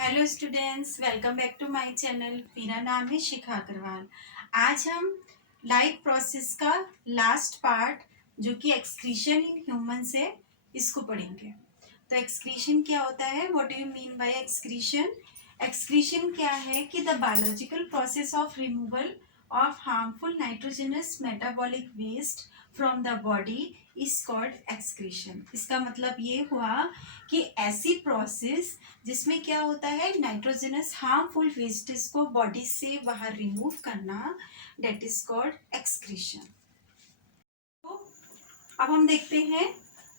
Hello students, welcome back to my channel. मेरा नाम है शिखा अग्रवाल। आज हम लाइफ प्रोसेस का लास्ट पार्ट जो कि एक्सक्रीशन इन ह्यूमंस है, इसको पढ़ेंगे। तो एक्सक्रीशन क्या होता है? What do you mean by excretion? Excretion क्या है कि the biological process of removal of harmful nitrogenous metabolic waste from the body is called excretion. इसका मतलब ये हुआ कि ऐसी प्रोसेस जिसमें क्या होता है, नाइट्रोजनस हार्मफुल वेस्टेज को बॉडी से बाहर रिमूव करना, डेट इज कॉल्ड एक्सक्रीशन। तो अब हम देखते हैं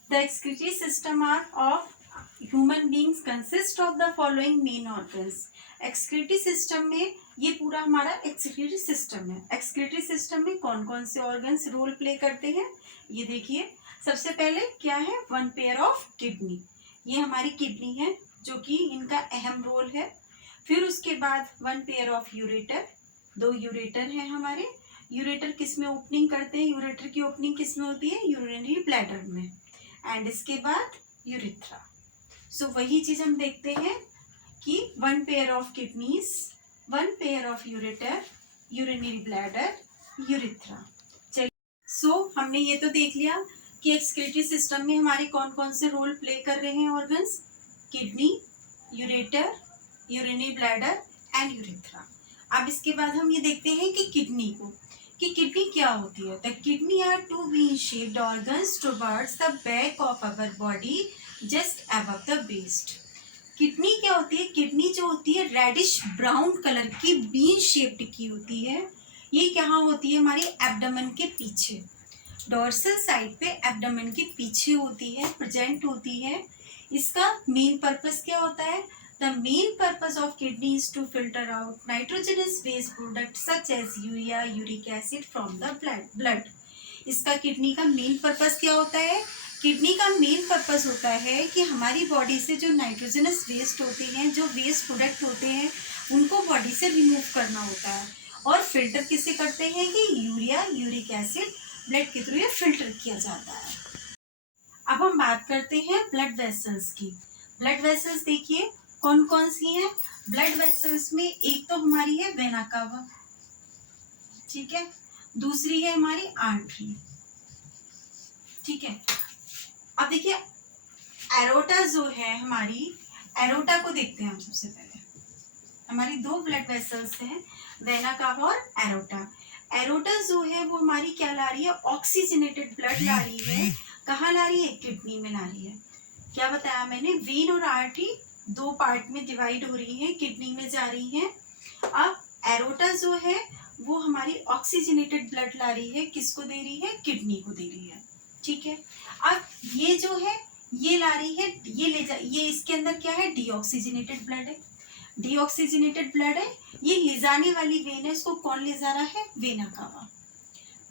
the excretory system are of human beings consist of the following main organs. Excretory system में ये पूरा हमारा एक्सक्रीटरी सिस्टम है। एक्सक्रीटरी सिस्टम में कौन कौन से ऑर्गन्स रोल प्ले करते हैं, ये देखिए। सबसे पहले क्या है, वन पेयर ऑफ किडनी। ये हमारी किडनी है जो कि इनका अहम रोल है। फिर उसके बाद वन पेयर ऑफ यूरेटर, दो यूरेटर हैं हमारे। यूरेटर किस में ओपनिंग करते हैं? यूरेटर की ओपनिंग किस में होती है? यूरिनरी ब्लैडर में। एंड इसके बाद यूरिथ्रा। सो वही चीज हम देखते हैं कि one pair of kidneys, one pair of ureter, urinary bladder, urethra. चलिए, सो हमने ये तो देख लिया कि एक्सक्रीटरी सिस्टम में हमारे कौन कौन से रोल प्ले कर रहे हैं organs. Kidney, ureter, urinary bladder and urethra. अब इसके बाद हम ये देखते हैं कि किडनी को, कि किडनी क्या होती है। The kidney are two V shaped organs towards the back of our body just above the breast. Kidney क्या होती है? किडनी जो होती है रेडिश ब्राउन कलर की बीन शेप्ड की होती है। ये कहाँ होती है? हमारी एब्डोमेन के पीछे, डोर्सल साइड पे एब्डोमेन के पीछे होती है, प्रेजेंट होती है। इसका मेन पर्पस क्या होता है? The main purpose of kidney is to filter out nitrogenous waste product such as urea, uric acid from the blood. इसका किडनी का मेन पर्पस क्या होता है? किडनी का मेन पर्पस होता है कि हमारी बॉडी से जो नाइट्रोजनस वेस्ट होते हैं, जो वेस्ट प्रोडक्ट होते हैं, उनको बॉडी से रिमूव करना होता है। और फिल्टर किसे करते हैं? कि यूरिया, यूरिक एसिड ब्लड के थ्रू ये फिल्टर किया जाता है। अब हम बात करते हैं ब्लड वेसल्स की। ब्लड वेसल्स देखिए कौन कौन सी हैं। ब्लड वेसल्स में एक तो हमारी है वेना कावा, ठीक है। दूसरी है हमारी आर्टरी, ठीक है। अब देखिए एरोटा जो है हमारी, एरोटा को देखते हैं हम सबसे पहले। हमारी दो ब्लड वेसल्स हैं, वेना कावा और एरोटा। एरोटा जो है वो हमारी क्या ला रही है? ऑक्सीजनेटेड ब्लड ला रही है। कहाँ ला रही है? किडनी में ला रही है। क्या बताया मैंने? वेन और आर्टरी दो पार्ट में डिवाइड हो रही है, किडनी में जा रही है। अब एरोटा जो है वो हमारी ऑक्सीजनेटेड ब्लड ला रही है, किसको दे रही है? किडनी को दे रही है, ठीक है। अब ये जो है ये ला रही है, ये इसके अंदर क्या है? डीऑक्सीजनेटेड ब्लड है। डीऑक्सीजनेटेड ब्लड है, ये ले जाने वाली वेन है, इसको कौन ले जा रहा है? Vena cava.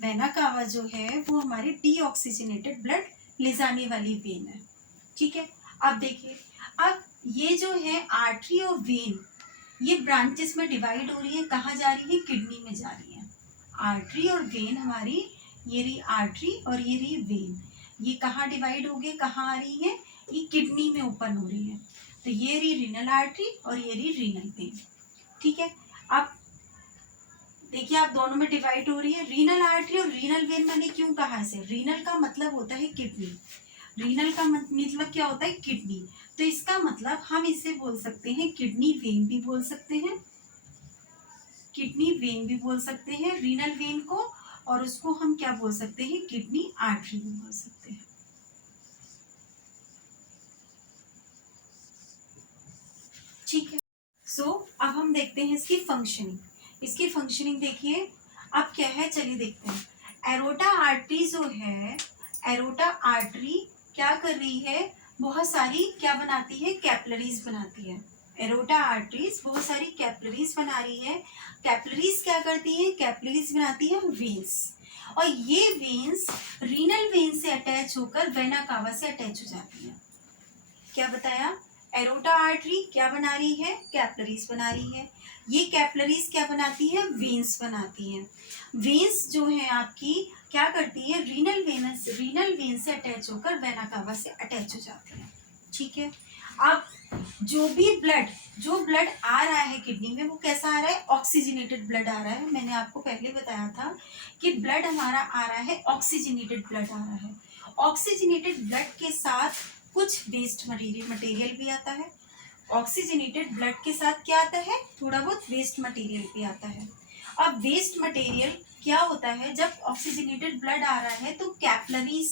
वेना कावा जो है वो हमारी डीऑक्सीजनेटेड ब्लड ले जाने वाली वेन है, ठीक है। अब देखिए, अब ये जो है आर्टरी और वेन, ये ब्रांचेस में डिवाइड हो रही है। कहाँ जा रही है? किडनी में जा रही है। आर्टरी और वेन हमारी, ये रही आर्टरी और ये रही वेन। ये कहाँ डिवाइड हो गए, कहाँ आ रही है? ये किडनी में ओपन हो रही है। तो ये रही रीनल आर्टरी और ये रही रीनल वेन, ठीक है। अब देखिए आप दोनों में डिवाइड हो रही है। रीनल आर्टरी और रीनल वेन मैंने क्यों कहा इसे? रीनल का मतलब होता है किडनी, रीनल का मतलब क्या होता है? किडनी। तो इसका मतलब हम इसे बोल सकते हैं किडनी वेन भी बोल सकते हैं, किडनी वेन भी बोल सकते हैं रीनल वेन को। और उसको हम क्या बोल सकते हैं? किडनी आर्टरी भी बोल सकते हैं, ठीक है। सो अब हम देखते हैं इसकी फंक्शनिंग। इसकी फंक्शनिंग देखिए अब क्या है, चलिए देखते हैं। एरोटा आर्टरी जो है, एरोटा आर्टरी क्या कर रही है? बहुत सारी क्या बनाती है? कैपिलरीज बनाती है। एरोटा आर्टरीज बहुत सारी कैपिलरीज बना रही है। कैपिलरीज क्या करती है? कैपिलरीज बनाती है वेन्स। और ये वेन्स रीनल वेन से अटैच होकर वेना कावा से अटैच हो जाती है। क्या बताया? एरोटा आर्टरी क्या बना रही है? कैपिलरीज बना रही है। ये कैपिलरीज क्या बनाती है? वेन्स बनाती है। वेन्स जो है आपकी क्या करती है? रीनल वेन से अटैच होकर वेना कावा से अटैच हो जाती है, ठीक है। अब जो ब्लड आ रहा है किडनी में वो कैसा आ रहा है, ऑक्सीजनेटेड ब्लड आ रहा है। मैंने आपको पहले बताया था कि ब्लड हमारा आ रहा है, ऑक्सीजनेटेड ब्लड आ रहा है। ऑक्सीजनेटेड ब्लड के साथ कुछ वेस्ट मटेरियल भी आता है। ऑक्सीजनेटेड ब्लड के साथ क्या आता है, थोड़ा बहुत वेस्ट मटेरियल भी आता है। अब वेस्ट मटेरियल क्या होता है, जब ऑक्सीजनेटेड ब्लड आ रहा है तो कैपलरीज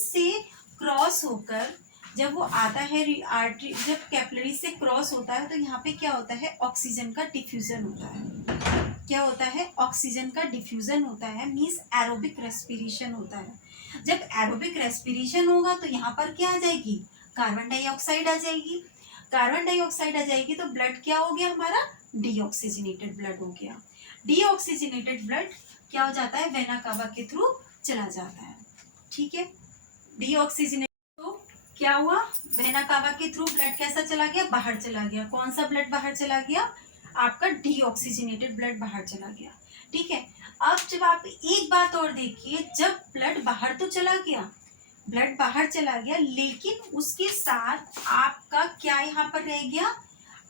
से क्रॉस होकर जब वो आता है आर्टरी, जब कैपलरी से क्रॉस होता है तो यहाँ पे क्या होता है, ऑक्सीजन का डिफ्यूजन होता है। क्या होता है, ऑक्सीजन का डिफ्यूजन होता है, मींस एरोबिक रेस्पिरेशन होता है। जब एरोबिक रेस्पिरेशन होगा तो यहाँ पर क्या आ जाएगी, कार्बन डाइऑक्साइड आ जाएगी। कार्बन डाइऑक्साइड आ जाएगी तो ब्लड क्या हो गया हमारा, डीऑक्सीजनेटेड ब्लड हो गया। डीऑक्सीजनेटेड ब्लड क्या हो जाता है, वेना कावा के थ्रू चला जाता है। ठीक है, डीऑक्सीजनेट तो क्या हुआ, वेना कावा के थ्रू ब्लड कैसा चला गया, बाहर चला गया। कौन सा ब्लड बाहर चला गया, आपका डीऑक्सीजनेटेड ब्लड बाहर चला गया। ठीक है, अब जब आप एक बात और देखिए, जब ब्लड बाहर तो चला गया, ब्लड बाहर चला गया, लेकिन उसके साथ आपका क्या यहाँ पर रह गया,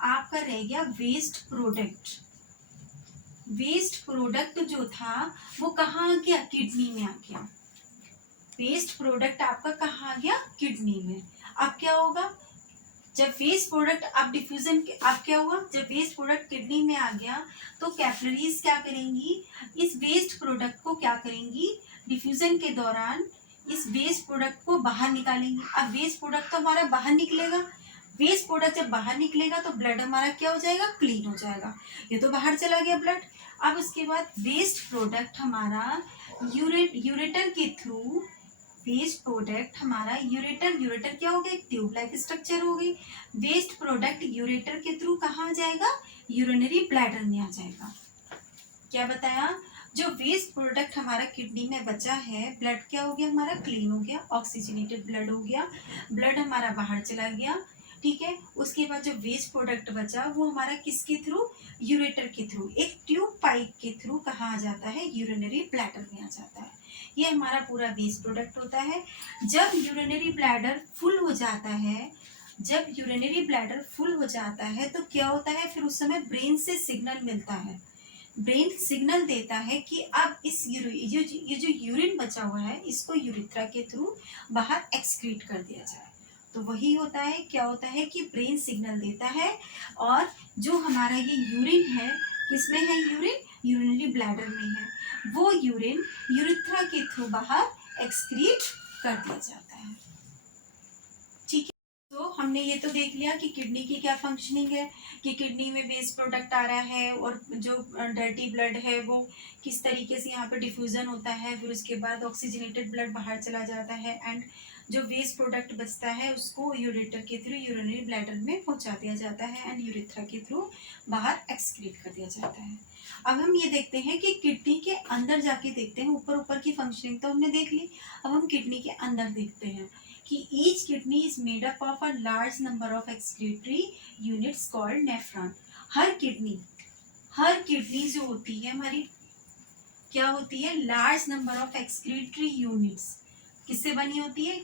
आपका रह गया वेस्ट प्रोडक्ट। वेस्ट प्रोडक्ट जो था वो कहाँ आ गया, किडनी में आ गया। वेस्ट प्रोडक्ट आपका कहाँ आ गया, किडनी में। अब क्या होगा, जब वेस्ट प्रोडक्ट अब डिफ्यूजन के, अब क्या हुआ, जब वेस्ट प्रोडक्ट किडनी में आ गया तो कैपिलरीज क्या करेंगी, इस वेस्ट प्रोडक्ट को क्या करेंगी, डिफ्यूजन के दौरान इस वेस्ट प्रोडक्ट को बाहर निकालेंगे। अब वेस्ट प्रोडक्ट तो हमारा बाहर निकलेगा, वेस्ट प्रोडक्ट जब बाहर निकलेगा तो ब्लड हमारा क्या हो जाएगा, क्लीन हो जाएगा। ये तो बाहर चला गया ब्लड। अब उसके बाद वेस्ट प्रोडक्ट हमारा यूरेटर के थ्रू, वेस्ट प्रोडक्ट हमारा यूरेटर क्या हो गया, एक ट्यूब लाइक स्ट्रक्चर हो गई। वेस्ट प्रोडक्ट यूरेटर के थ्रू कहाँ आ जाएगा, यूरिनरी ब्लैडर में आ जाएगा। क्या बताया, जो वेस्ट प्रोडक्ट हमारा किडनी में बचा है, ब्लड क्या हो गया हमारा, क्लीन हो गया, ऑक्सीजनेटेड ब्लड हो गया, ब्लड हमारा बाहर चला गया। ठीक है, उसके बाद जो वेस्ट प्रोडक्ट बचा वो हमारा किसके थ्रू, यूरेटर के थ्रू, एक ट्यूब पाइप के थ्रू कहाँ आ जाता है, यूरिनरी ब्लैडर में आ जाता है। ये हमारा पूरा वेस्ट प्रोडक्ट होता है। जब यूरिनरी ब्लैडर फुल हो जाता है, जब यूरिनरी ब्लैडर फुल हो जाता है तो क्या होता है, फिर उस समय ब्रेन से सिग्नल मिलता है। ब्रेन सिग्नल देता है कि अब इस ये जो यूरिन बचा हुआ है इसको यूरिथ्रा के थ्रू बाहर एक्सक्रीट कर दिया जाए। तो वही होता है, क्या होता है कि ब्रेन सिग्नल देता है और जो हमारा ये यूरिन है, किसमें है यूरिन, यूरिनरी ब्लैडर में है, वो यूरिन यूरिथ्रा के थ्रू बाहर एक्सक्रीट कर दिया जाता है। ठीक है, तो हमने ये तो देख लिया कि किडनी की क्या फंक्शनिंग है, कि किडनी में वेस्ट प्रोडक्ट आ रहा है और जो डर्टी ब्लड है वो किस तरीके से यहाँ पर डिफ्यूजन होता है, फिर उसके बाद ऑक्सीजनेटेड ब्लड बाहर चला जाता है एंड जो वेस्ट प्रोडक्ट बचता है उसको यूरेटर के थ्रू यूरिनरी ब्लैडर में पहुंचा दिया जाता है एंड यूरिथ्रा के थ्रू बाहर एक्सक्रीट कर दिया जाता है। अब हम ये देखते हैं कि किडनी के अंदर जाके देखते हैं, ऊपर ऊपर की फंक्शनिंग तो हमने देख ली, अब हम किडनी के अंदर देखते हैं कि each kidney is made up of a large number of excretory units called nephron। हर किडनी जो होती है हमारी क्या होती है, large number of excretory units, किससे बनी होती है,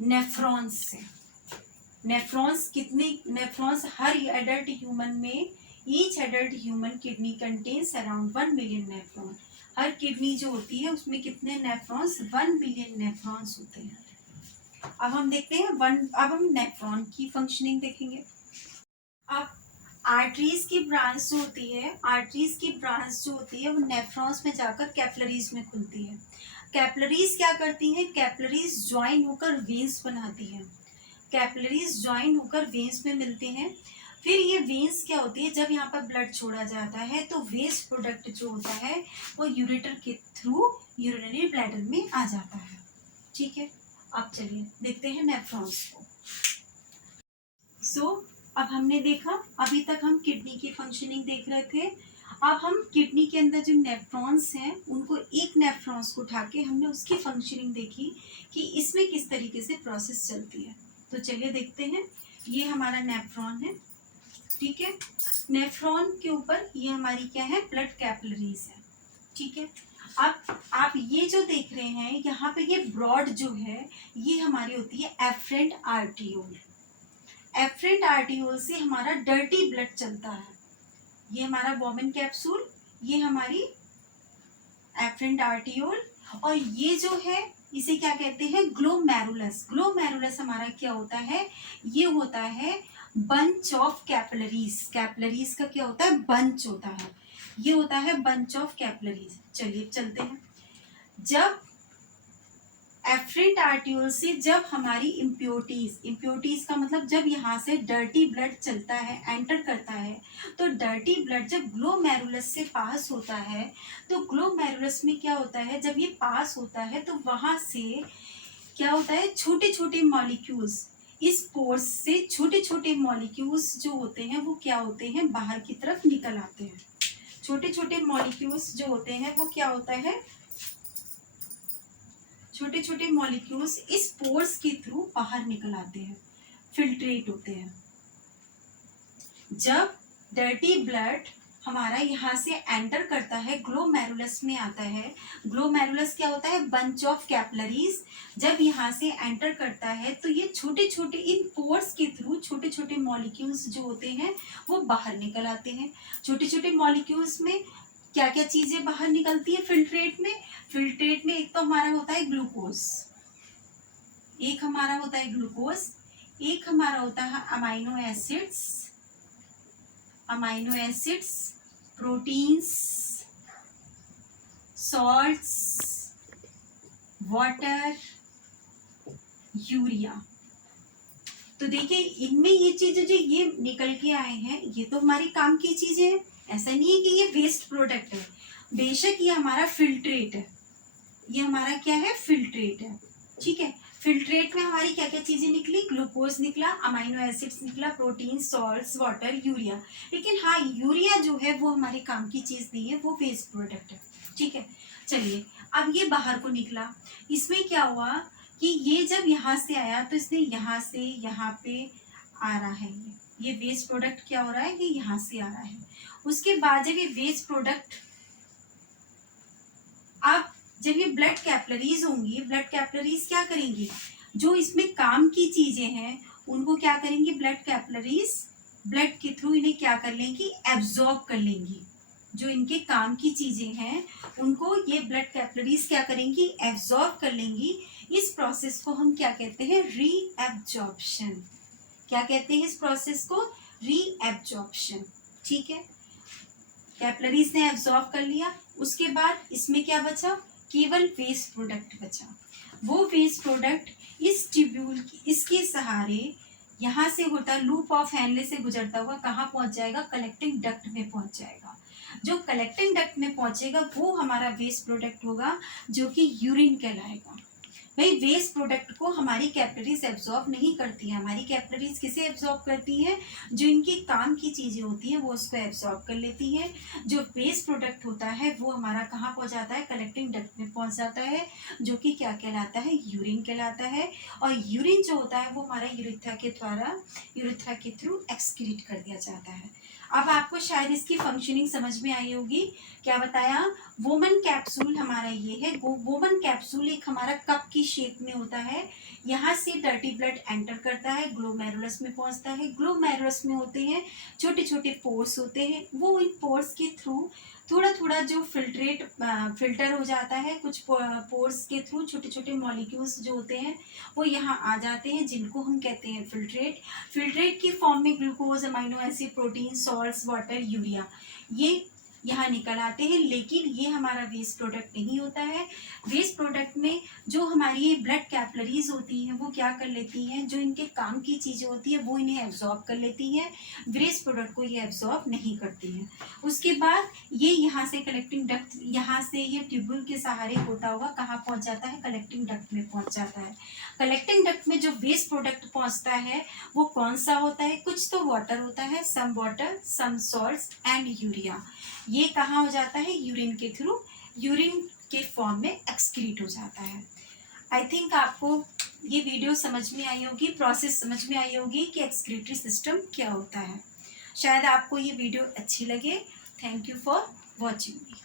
नेफ्रॉन्स से। नेफ्रॉन्स हर एडल्ट ह्यूमन में, each adult human kidney contains around 1 million nephron. हर किडनी जो होती है उसमें कितने नेफ्रॉन्स, 1 मिलियन नेफ्रॉन्स होते हैं। अब हम देखते हैं अब हम नेफ्रॉन की फंक्शनिंग देखेंगे। अब आर्टरीज की ब्रांच जो होती है वो नेफ्रॉन्स में जाकर कैपिलरीज में खुलती है। कैपिलरीज क्या करती हैं, कैपिलरीज ज्वाइन होकर वेन्स बनाती हैं, कैपिलरीज ज्वाइन होकर वेन्स में मिलते हैं। फिर ये वेन्स क्या होती है, जब यहाँ पर ब्लड छोड़ा जाता है तो वेस्ट प्रोडक्ट जो होता है वो यूरेटर के थ्रू यूरिनरी ब्लैडर में आ जाता है। ठीक है, अब चलिए देखते हैं नेफ्रॉन्स को। अब हमने देखा, अभी तक हम किडनी की फंक्शनिंग देख रहे थे। अब हम किडनी के अंदर जो नेफ्रॉन्स हैं उनको एक नेफ्रॉन्स को उठा के हमने उसकी फंक्शनिंग देखी कि इसमें किस तरीके से प्रोसेस चलती है। तो चलिए देखते हैं, ये हमारा नेफ्रॉन है। ठीक है, नेफ्रॉन के ऊपर ये हमारी क्या है, ब्लड कैपिलरीज है। ठीक है, अब आप ये जो देख रहे हैं यहाँ पे ये ब्रॉड जो है ये हमारी होती है एफरेंट आर्टियोल। एफरेंट आर्टियोल से हमारा डर्टी ब्लड चलता है। ये हमारा वोमेन कैप्सूल, ये हमारी एफरेंट आर्टियोल, और ये जो है इसे क्या कहते हैं, ग्लोमेरुलस। ग्लोमेरुलस हमारा क्या होता है, ये होता है बंच ऑफ कैपिलरीज। कैपिलरीज का क्या होता है, बंच होता है, ये होता है बंच ऑफ कैपिलरीज। चलिए चलते हैं। जब एफरेंट आर्टियोल से जब हमारी इम्प्योरिटीज, इम्प्योरिटीज का मतलब जब यहाँ से डर्टी ब्लड चलता है, एंटर करता है, तो डर्टी ब्लड जब ग्लोमेरुलस से पास होता है, तो ग्लोमेरुलस में क्या होता है, जब ये पास होता है तो वहां से क्या होता है, छोटे छोटे मॉलिक्यूल्स, इस पोर्स से छोटे छोटे मॉलिक्यूल्स जो होते हैं वो क्या होते हैं, बाहर की तरफ निकल आते हैं। छोटे छोटे मॉलिक्यूल्स जो होते हैं वो क्या होता है, छोटे छोटे मॉलिक्यूल्स इस पोर्स के थ्रू बाहर निकल आते हैं, फिल्ट्रेट होते हैं। जब डर्टी ब्लड हमारा यहाँ से एंटर करता है, ग्लोमेरुलस में आता है, ग्लोमेरुलस क्या होता है, बंच ऑफ कैपिलरीज। जब यहाँ से एंटर करता है तो ये छोटे छोटे इन पोर्स के थ्रू छोटे छोटे मॉलिक्यूल्स जो होते हैं वो बाहर निकल आते हैं। छोटे छोटे मॉलिक्यूल्स में क्या क्या चीजें बाहर निकलती है फिल्ट्रेट में, फिल्ट्रेट में एक तो हमारा होता है ग्लूकोज, एक हमारा होता है ग्लूकोज, एक हमारा होता है amino acids, amino acids, proteins, salts, water, urea. तो देखिए इनमें ये चीजें जो ये निकल के आए हैं ये तो हमारी काम की चीजें हैं, ऐसा नहीं है कि ये वेस्ट प्रोडक्ट है। बेशक ये हमारा फिल्ट्रेट है, ये हमारा क्या है, फिल्ट्रेट है, ठीक है। फिल्ट्रेट में हमारी क्या क्या चीजें निकली, ग्लूकोज निकला, अमाइनो एसिड्स निकला, प्रोटीन, सॉल्ट्स, वाटर, यूरिया। लेकिन हाँ, यूरिया जो है वो हमारे काम की चीज नहीं है, वो वेस्ट प्रोडक्ट है, ठीक है। चलिए अब ये बाहर को निकला, इसमें क्या हुआ कि ये जब यहाँ से आया तो इसने यहाँ से यहाँ पे आ रहा है, ये वेस्ट प्रोडक्ट क्या हो रहा है, ये यहाँ से आ रहा है। उसके बाद जब ये वेस्ट प्रोडक्ट, अब जब ये ब्लड कैपिलरीज होंगी, ब्लड कैपिलरीज क्या करेंगी, जो इसमें काम की चीजें हैं उनको क्या करेंगी, ब्लड कैपिलरीज ब्लड के थ्रू इन्हें क्या कर लेंगी, एब्जॉर्ब कर लेंगी। जो इनके काम की चीजें हैं उनको ये ब्लड कैपिलरीज क्या करेंगी, एब्जॉर्ब कर लेंगी। इस प्रोसेस को हम क्या कहते हैं, री एब्जॉर्प्शन। क्या कहते हैं इस प्रोसेस को, री एब्जॉर्प्शन, ठीक है। कैपिलरीज ने एब्जॉर्ब कर लिया, उसके बाद इसमें क्या बचा, केवल वेस्ट प्रोडक्ट बचा। वो वेस्ट प्रोडक्ट इस ट्यूब्यूल इसके सहारे यहाँ से होता लूप ऑफ हैनले से गुजरता हुआ कहाँ पहुंच जाएगा, कलेक्टिंग डक्ट में पहुंच जाएगा। जो कलेक्टिंग डक्ट में पहुंचेगा वो हमारा वेस्ट प्रोडक्ट होगा, जो कि यूरिन कहलाएगा। भाई वेस्ट प्रोडक्ट को हमारी कैपिलरीज एब्जॉर्ब नहीं करती है, हमारी कैपिलरीज किसे एब्जॉर्ब करती है, जो इनकी काम की चीजें होती हैं वो उसको एब्जॉर्ब कर लेती हैं। जो वेस्ट प्रोडक्ट होता है वो हमारा कहाँ पहुंच जाता है, कलेक्टिंग डक्ट में पहुंच जाता है, जो कि क्या कहलाता है, यूरिन कहलाता है। और यूरिन जो होता है वो हमारा यूरेथ्रा के द्वारा, यूरेथ्रा के थ्रू एक्सक्रीट कर दिया जाता है। अब आपको शायद इसकी फंक्शनिंग समझ में आई होगी। क्या बताया, वोमन कैप्सूल हमारा ये है, वोमन कैप्सूल एक हमारा कप की शेप में होता है। यहाँ से डर्टी ब्लड एंटर करता है, ग्लोमेरुलस में पहुंचता है। ग्लोमेरुलस में होते हैं छोटे छोटे पोर्स होते हैं, वो इन पोर्स के थ्रू थोड़ा थोड़ा जो फिल्टर हो जाता है, कुछ पोर्स के थ्रू छोटे छोटे मॉलिक्यूल्स जो होते हैं वो यहाँ आ जाते हैं, जिनको हम कहते हैं फिल्ट्रेट। फिल्ट्रेट की फॉर्म में glucose, amino acid, protein, salts, water, urea ये यहाँ निकल आते हैं। लेकिन ये हमारा वेस्ट प्रोडक्ट नहीं होता है। वेस्ट प्रोडक्ट में जो हमारी ब्लड कैपिलरीज होती हैं वो क्या कर लेती हैं, जो इनके काम की चीज़ें होती है वो इन्हें एब्जॉर्ब कर लेती हैं, वेस्ट प्रोडक्ट को ये एब्जॉर्ब नहीं करती हैं। उसके बाद ये यहाँ से कलेक्टिंग डक्ट, यहाँ से ये ट्यूब्यूल के सहारे होता हुआ कहाँ पहुँच जाता है, कलेक्टिंग डक्ट में पहुँच जाता है। कलेक्टिंग डक्ट में जो वेस्ट प्रोडक्ट पहुँचता है वो कौन सा होता है, कुछ तो वाटर होता है, some water, some salts and urea. ये कहाँ हो जाता है, यूरिन के थ्रू, यूरिन के फॉर्म में एक्सक्रीट हो जाता है। आई थिंक आपको ये वीडियो समझ में आई होगी, प्रोसेस समझ में आई होगी कि एक्सक्रीटरी सिस्टम क्या होता है। शायद आपको ये वीडियो अच्छी लगे। Thank you for watching me.